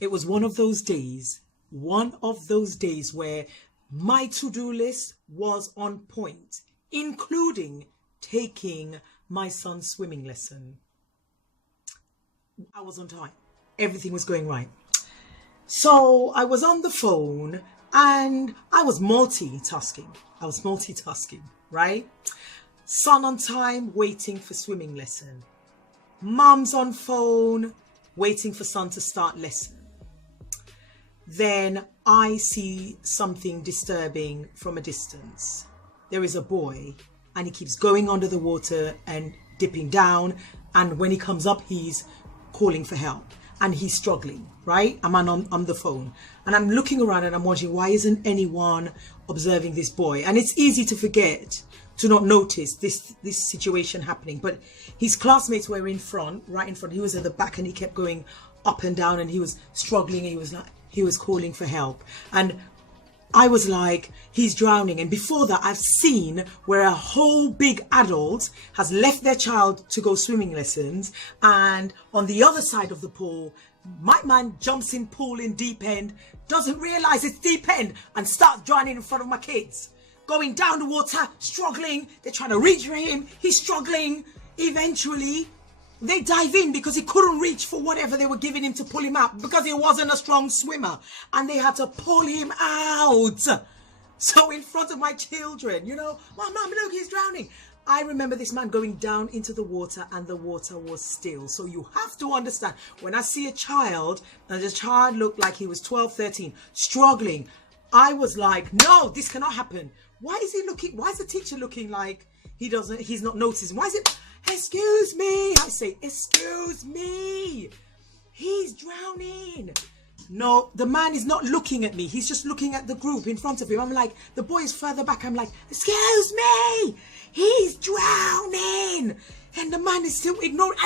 It was one of those days where my to-do list was on point, including taking my son's swimming lesson. I was on time. Everything was going right. So I was on the phone and I was multitasking, right? Son on time, waiting for swimming lesson. Mum's on phone, waiting for son to start lesson. Then I see something disturbing from a distance. There is a boy and he keeps going under the water and dipping down. And when he comes up, he's calling for help and he's struggling, right? I'm on the phone and I'm looking around and I'm wondering, why isn't anyone observing this boy? And it's easy to forget, to not notice this situation happening. But his classmates were in front, right in front. He was at the back and he kept going up and down and he was struggling. He was calling for help. And I was like, he's drowning. And before that, I've seen where a whole big adult has left their child to go swimming lessons. And on the other side of the pool, my man jumps in pool in deep end, doesn't realize it's deep end and starts drowning in front of my kids. Going down the water, struggling. They're trying to reach for him. He's struggling. Eventually, they dive in because he couldn't reach for whatever they were giving him to pull him out because he wasn't a strong swimmer. And they had to pull him out. So in front of my children, Mom, look, he's drowning. I remember this man going down into the water and the water was still. So you have to understand, when I see a child, and the child looked like he was 12, 13, struggling, I was like, no, this cannot happen. Why is the teacher looking like he's not noticing? Why is it, excuse me? I say, excuse me. He's drowning. No, the man is not looking at me. He's just looking at the group in front of him. I'm like, the boy is further back. I'm like, excuse me. He's drowning. And the man is still ignoring.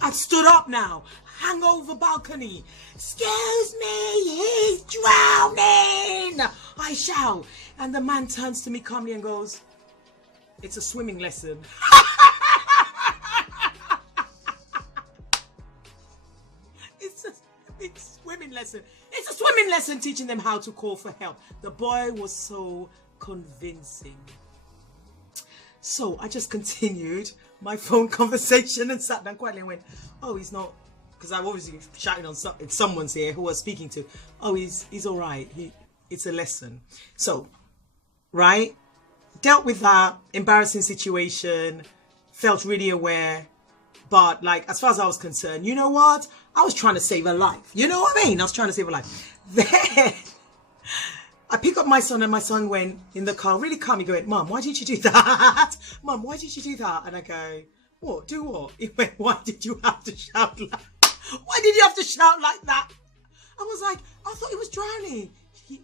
I've stood up now. Hangover balcony. Excuse me. He's drowning. I shout. And the man turns to me calmly and goes, it's a swimming lesson. It's a big swimming lesson. It's a swimming lesson teaching them how to call for help. The boy was so convincing. So I just continued my phone conversation and sat down quietly and went, oh, he's not, because I'm obviously shouting on someone's here who I was speaking to. Oh, he's all right. It's a lesson. So, right, dealt with that embarrassing situation, felt really aware, but like, as far as I was concerned, you know what? I was trying to save a life. You know what I mean? I was trying to save a life. Then I pick up my son and my son went in the car really calmly going, Mum, why did you do that? Mum, why did you do that? And I go, what? Do what? He went, why did you have to shout like that? Why did you have to shout like that? I was like, I thought he was drowning.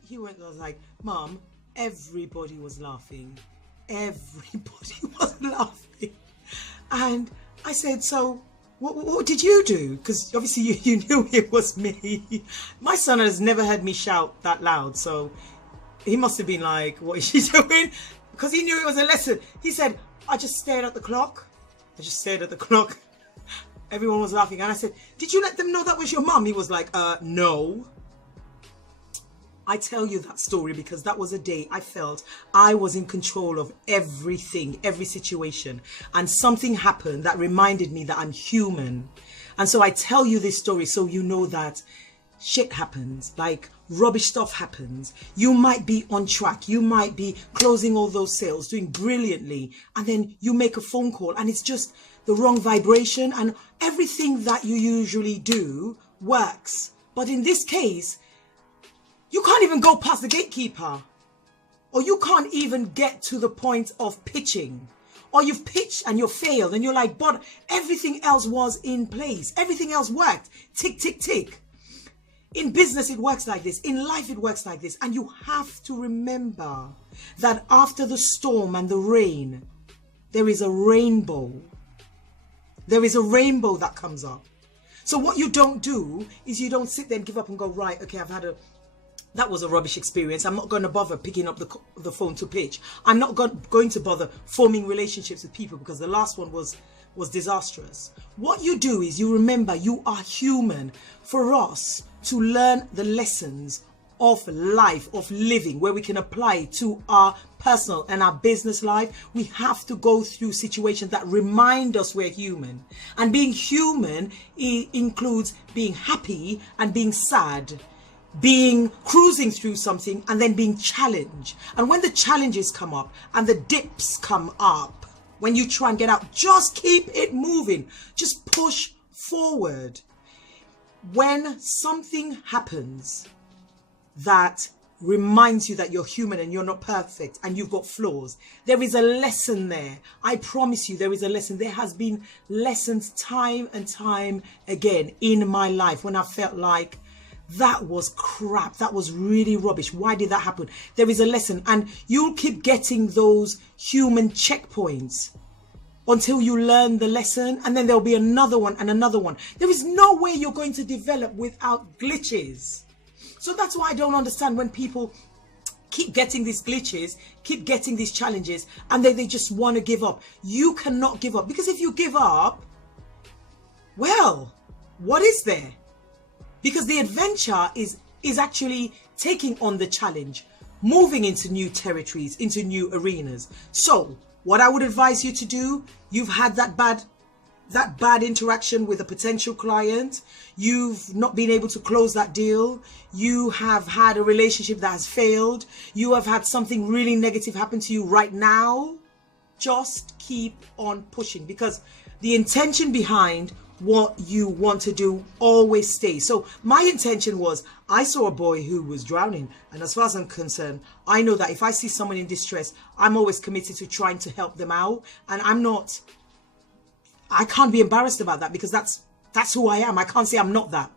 He went, I was like, Mum, everybody was laughing. Everybody was laughing. And I said, so what did you do? Because obviously you knew it was me. My son has never heard me shout that loud. So he must have been like, what is she doing? Because he knew it was a lesson. He said, I just stared at the clock. Everyone was laughing. And I said, did you let them know that was your mum? He was like, no. I tell you that story because that was a day I felt I was in control of everything, every situation. And something happened that reminded me that I'm human. And so I tell you this story so you know that shit happens, like rubbish stuff happens. You might be on track. You might be closing all those sales, doing brilliantly. And then you make a phone call and it's just the wrong vibration. And everything that you usually do works. But in this case, you can't even go past the gatekeeper, or you can't even get to the point of pitching, or you've pitched and you've failed and you're like, but everything else was in place. Everything else worked. Tick, tick, tick. In business, it works like this. In life, it works like this. And you have to remember that after the storm and the rain, there is a rainbow. There is a rainbow that comes up. So what you don't do is you don't sit there and give up and go, right, okay, that was a rubbish experience. I'm not going to bother picking up the phone to pitch. I'm not going to bother forming relationships with people because the last one was disastrous. What you do is you remember you are human. For us, to learn the lessons of life, of living, where we can apply to our personal and our business life, we have to go through situations that remind us we're human. And being human includes being happy and being sad, being cruising through something and then being challenged. And when the challenges come up and the dips come up, when you try and get out, just keep it moving. Just push forward. When something happens that reminds you that you're human and you're not perfect and you've got flaws, there is a lesson there. I promise you, there is a lesson. There has been lessons time and time again in my life when I felt like that was crap, that was really rubbish. Why did that happen? There is a lesson, and you'll keep getting those human checkpoints until you learn the lesson, and then there'll be another one and another one. There is no way you're going to develop without glitches. So that's why I don't understand when people keep getting these glitches, keep getting these challenges, and they just want to give up. You cannot give up, because if you give up, well, what is there? Because the adventure is actually taking on the challenge, moving into new territories, into new arenas. So what I would advise you to do, you've had that bad interaction with a potential client, you've not been able to close that deal, you have had a relationship that has failed, you have had something really negative happen to you right now, just keep on pushing, because the intention behind what you want to do always stays. So my intention was, I saw a boy who was drowning, and as far as I'm concerned, I know that if I see someone in distress, I'm always committed to trying to help them out, and I can't be embarrassed about that, because that's who I am. I can't say I'm not that.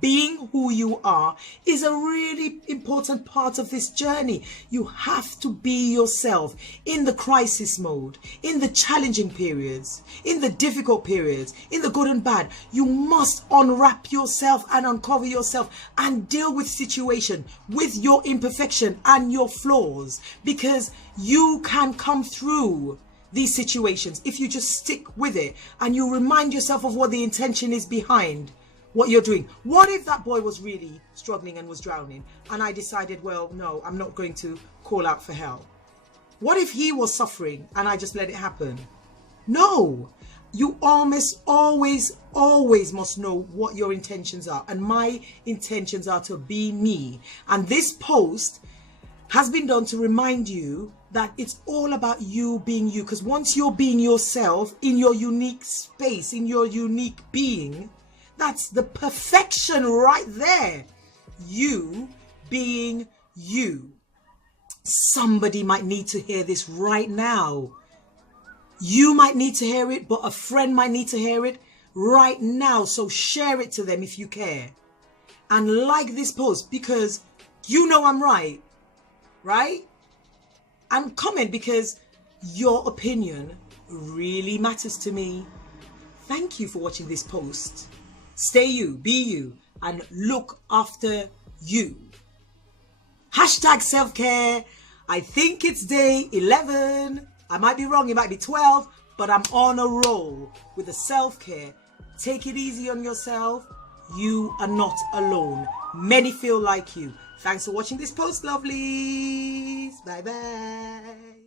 Being who you are is a really important part of this journey. You have to be yourself in the crisis mode, in the challenging periods, in the difficult periods, in the good and bad. You must unwrap yourself and uncover yourself and deal with situation with your imperfection and your flaws, because you can come through these situations if you just stick with it and you remind yourself of what the intention is behind what you're doing. What if that boy was really struggling and was drowning, and I decided, well, no, I'm not going to call out for help? What if he was suffering and I just let it happen? No, you almost always must know what your intentions are, and my intentions are to be me. And this post has been done to remind you that it's all about you being you, because once you're being yourself in your unique space, in your unique being, that's the perfection right there. You being you. Somebody might need to hear this right now. You might need to hear it, but a friend might need to hear it right now. So share it to them if you care. And like this post, because you know I'm right? And comment, because your opinion really matters to me. Thank you for watching this post. Stay you, be you, and look after you. Hashtag self-care. I think it's day 11. I might be wrong, it might be 12, but I'm on a roll with the self-care. Take it easy on yourself. You are not alone. Many feel like you. Thanks for watching this post, lovelies. Bye-bye.